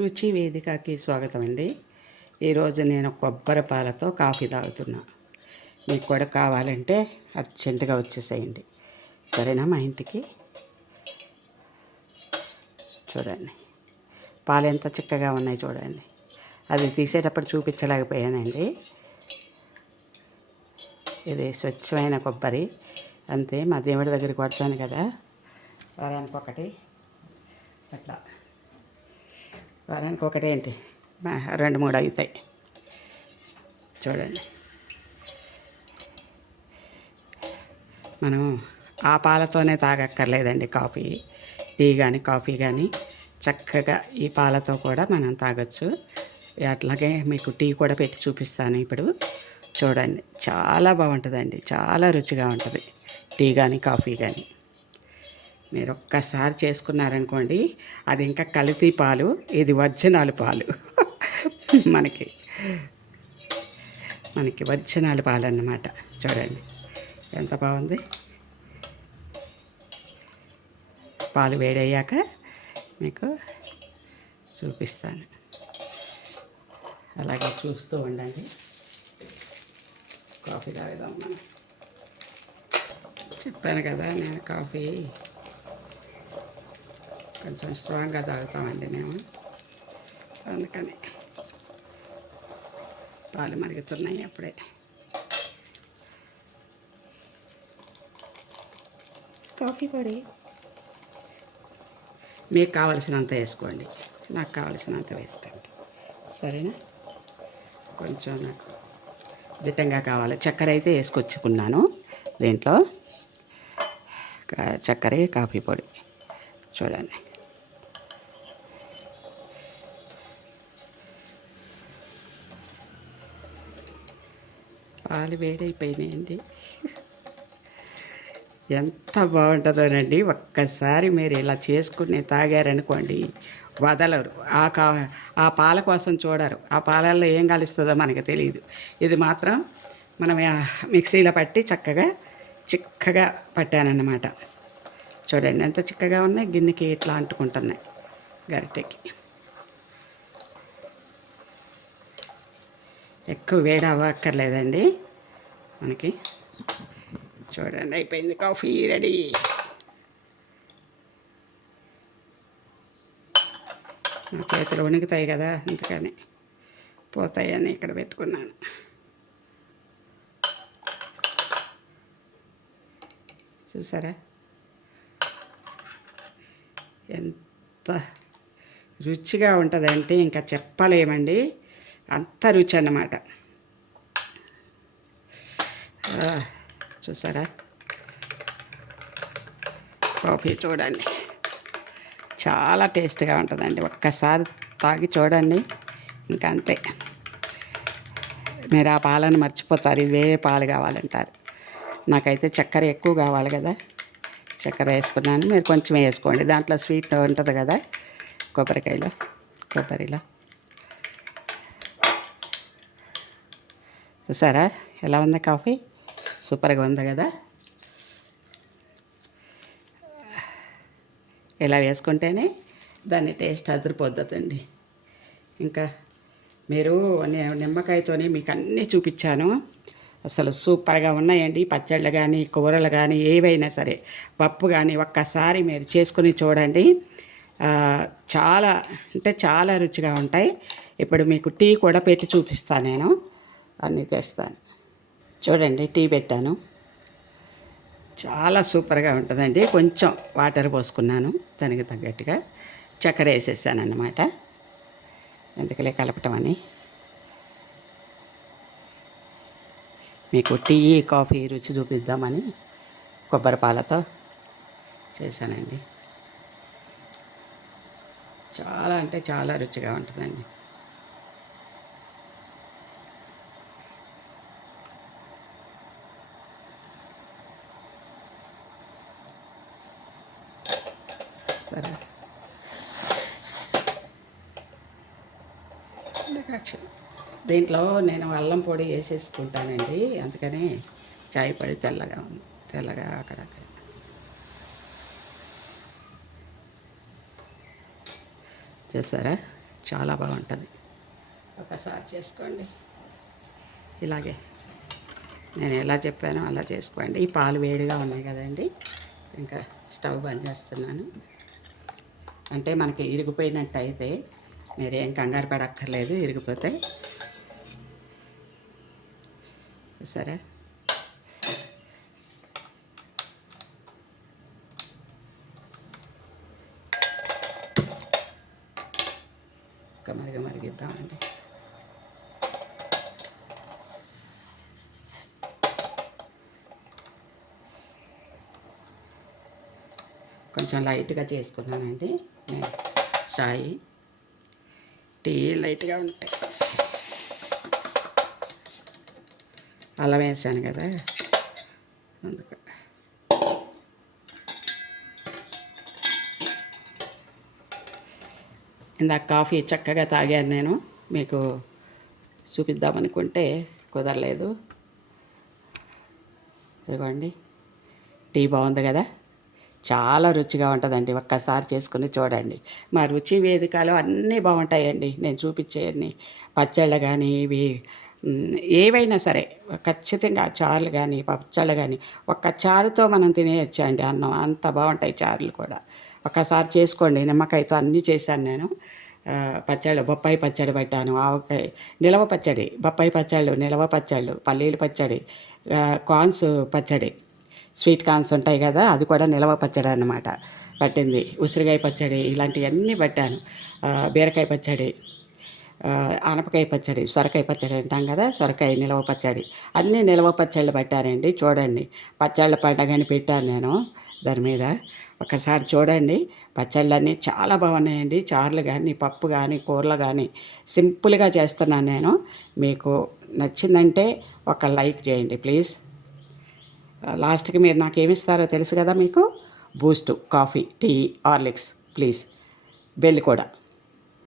రుచి వేదికకి స్వాగతం అండి. ఈరోజు నేను కొబ్బరి పాలతో కాఫీ తాగుతున్నా. మీకు కూడా కావాలంటే అర్జెంటుగా వచ్చేసేయండి, సరేనా? మా ఇంటికి చూడండి, పాలు ఎంత చిక్కగా ఉన్నాయి చూడండి. అది తీసేటప్పుడు చూపించలేకపోయానండి. ఇది స్వచ్ఛమైన కొబ్బరి, అంతే. మా దేవుడి దగ్గరికి పడతాను కదా, వారానికి ఒకటి అట్లా. వారానికి ఒకటి ఏంటి, 2-3 అవుతాయి. చూడండి, మనం ఆ పాలతోనే తాగక్కర్లేదండి కాఫీ. టీ కానీ కాఫీ కానీ చక్కగా ఈ పాలతో కూడా మనం తాగొచ్చు. అట్లాగే మీకు టీ కూడా పెట్టి చూపిస్తాను ఇప్పుడు. చూడండి, చాలా బాగుంటుందండి, చాలా రుచిగా ఉంటుంది టీ కానీ కాఫీ కానీ. మీరు ఒక్కసారి చేసుకున్నారనుకోండి, అది ఇంకా కల్తీ పాలు, ఇది ఒరిజినల్ పాలు. మనకి ఒరిజినల్ పాలు అన్నమాట. చూడండి ఎంత బాగుంది. పాలు వేడయ్యాక మీకు చూపిస్తాను, అలాగే చూస్తూ ఉండండి. కాఫీ తాగుదాం మనం. చెప్పాను కదా, నేను కాఫీ కొంచెం స్ట్రాంగ్గా తాగుతామండి మేము, అందుకని. పాలు మరుగుతున్నాయి అప్పుడే. కాఫీ పొడి మీకు కావలసినంత వేసుకోండి, నాకు కావలసినంత వేసుకోండి, సరేనా? కొంచెం నాకు దిట్టంగా కావాలి. చక్కెర అయితే వేసుకొచ్చుకున్నాను దీంట్లో, చక్కెర కాఫీ పొడి. చూడండి, పాలు వేడైపోయినాయండి. ఎంత బాగుంటుందోనండి. ఒక్కసారి మీరు ఇలా చేసుకుని తాగారనుకోండి, వదలరు. ఆ పాల కోసం చూడరు. ఆ పాలల్లో ఏం కలుస్తుందో మనకు తెలియదు. ఇది మాత్రం మనం మిక్సీలో పట్టి చిక్కగా పట్టానన్నమాట. చూడండి ఎంత చిక్కగా ఉన్నాయి, గిన్నెకి ఇట్లా అంటుకుంటున్నాయి గరిటెకి. ఎక్కువ వేడి అవ్వక్కర్లేదండి మనకి. చూడండి, అయిపోయింది, కాఫీ రెడీ. నా చేతులు వణుకుతాయి కదా, అందుకని పోతాయని ఇక్కడ పెట్టుకున్నాను. చూసారా ఎంత రుచిగా ఉంటుందంటే ఇంకా చెప్పలేమండి, అంత రుచి అన్నమాట. చూసారా కాఫీ? చూడండి, చాలా టేస్ట్గా ఉంటుందండి. ఒక్కసారి తాగి చూడండి, ఇంకా అంతే. మీరు ఆ పాలను మర్చిపోతారు, ఇవే పాలు కావాలంటారు. నాకైతే చక్కెర ఎక్కువ కావాలి కదా, చక్కెర వేసుకున్నాను. మీరు కొంచెం వేసుకోండి, దాంట్లో స్వీట్ ఉంటుంది కదా కొబ్బరిలో. చూసారా ఎలా ఉంది కాఫీ? సూపర్గా ఉంది కదా. ఇలా వేసుకుంటేనే దాని టేస్ట్ అదిరిపోద్దండి. ఇంకా మీరు, నేను నిమ్మకాయతోనే మీకు అన్నీ చూపించాను, అసలు సూపర్గా ఉన్నాయండి. పచ్చళ్ళు కానీ కూరలు కానీ ఏవైనా సరే, పప్పు కానీ ఒక్కసారి మీరు చేసుకుని చూడండి. చాలా అంటే చాలా రుచిగా ఉంటాయి. ఇప్పుడు మీకు టీ కూడా పెట్టి చూపిస్తాను, నేను అన్నీ తెస్తాను. చూడండి, టీ పెట్టాను, చాలా సూపర్గా ఉంటుందండి. కొంచెం వాటర్ పోసుకున్నాను, దానికి తగ్గట్టుగా చక్కెర వేసేసాను అన్నమాట, ఎందుకలే కలపటం అని. మీకు టీ కాఫీ రుచి చూపిద్దామని కొబ్బరి పాలతో చేశానండి. చాలా అంటే చాలా రుచిగా ఉంటుందండి. సరే, దీంట్లో నేను అల్లం పొడి వేసేసుకుంటానండి, అందుకని చాయ్ పొడి తెల్లగా అక్కడక్కడ. చేస్తారా? చాలా బాగుంటుంది. ఒకసారి చేసుకోండి. ఇలాగే నేను ఎలా చెప్పానో అలా చేసుకోండి. ఈ పాలు వేడిగా ఉన్నాయి కదండి, ఇంకా స్టవ్ బంద్ చేస్తున్నాను. అంటే మనకి ఇరిగిపోయినట్టు అయితే మీరేం కంగారు పడక్కర్లేదు, ఇరిగిపోతే. చూసారా? ఒక మరిగిద్దామండి. కొంచెం లైట్గా చేసుకున్నానండి నేను చాయ్. టీ లైట్గా ఉంటాయి. అల్లం వేసాను కదా అందుకు. ఇందాక కాఫీ చక్కగా తాగాను నేను, మీకు చూపిద్దామనుకుంటే కుదరలేదు. ఇదిగోండి, టీ బాగుంది కదా, చాలా రుచిగా ఉంటుందండి. ఒక్కసారి చేసుకుని చూడండి. మా రుచి వేదికలో అన్నీ బాగుంటాయండి, నేను చూపించేవన్నీ. పచ్చళ్ళు కానీ ఇవి ఏవైనా సరే ఖచ్చితంగా, చారులు కానీ పచ్చళ్ళు కానీ ఒక్క చారుతో మనం తినేయచ్చు అండి అన్నం, అంత బాగుంటాయి చారులు కూడా. ఒక్కసారి చేసుకోండి. నిమ్మకాయతో అన్నీ చేశాను నేను. పచ్చళ్ళు, బొప్పాయి పచ్చడి పెట్టాను, ఆవకాయ నిలవ పచ్చడి, బొప్పాయి పచ్చళ్ళు, నిలవ పచ్చళ్ళు, పల్లీల పచ్చడి, కార్న్స్ పచ్చడి, స్వీట్ కార్న్స్ ఉంటాయి కదా, అది కూడా నిలవ పచ్చడి అన్నమాట పట్టింది. ఉసిరికాయ పచ్చడి, ఇలాంటివన్నీ పట్టాను. బీరకాయ పచ్చడి, ఆనపకాయ పచ్చడి, సొరకాయ పచ్చడి అంటాం కదా, సొరకాయ నిలవ పచ్చడి, అన్నీ నిలవ పచ్చళ్ళు పట్టానండి. చూడండి, పచ్చళ్ళ పండగని పెట్టాను నేను దాని మీద. ఒకసారి చూడండి. పచ్చళ్ళన్నీ చాలా బాగున్నాయండి. చారులు కానీ, పప్పు కానీ, కూరలు కానీ సింపుల్గా చేస్తున్నాను నేను. మీకు నచ్చిందంటే ఒక లైక్ చేయండి ప్లీజ్. లాస్ట్కి మీరు నాకు ఏమిస్తారో తెలుసు కదా మీకు, boost, coffee, tea, Horlicks please, bell కూడా.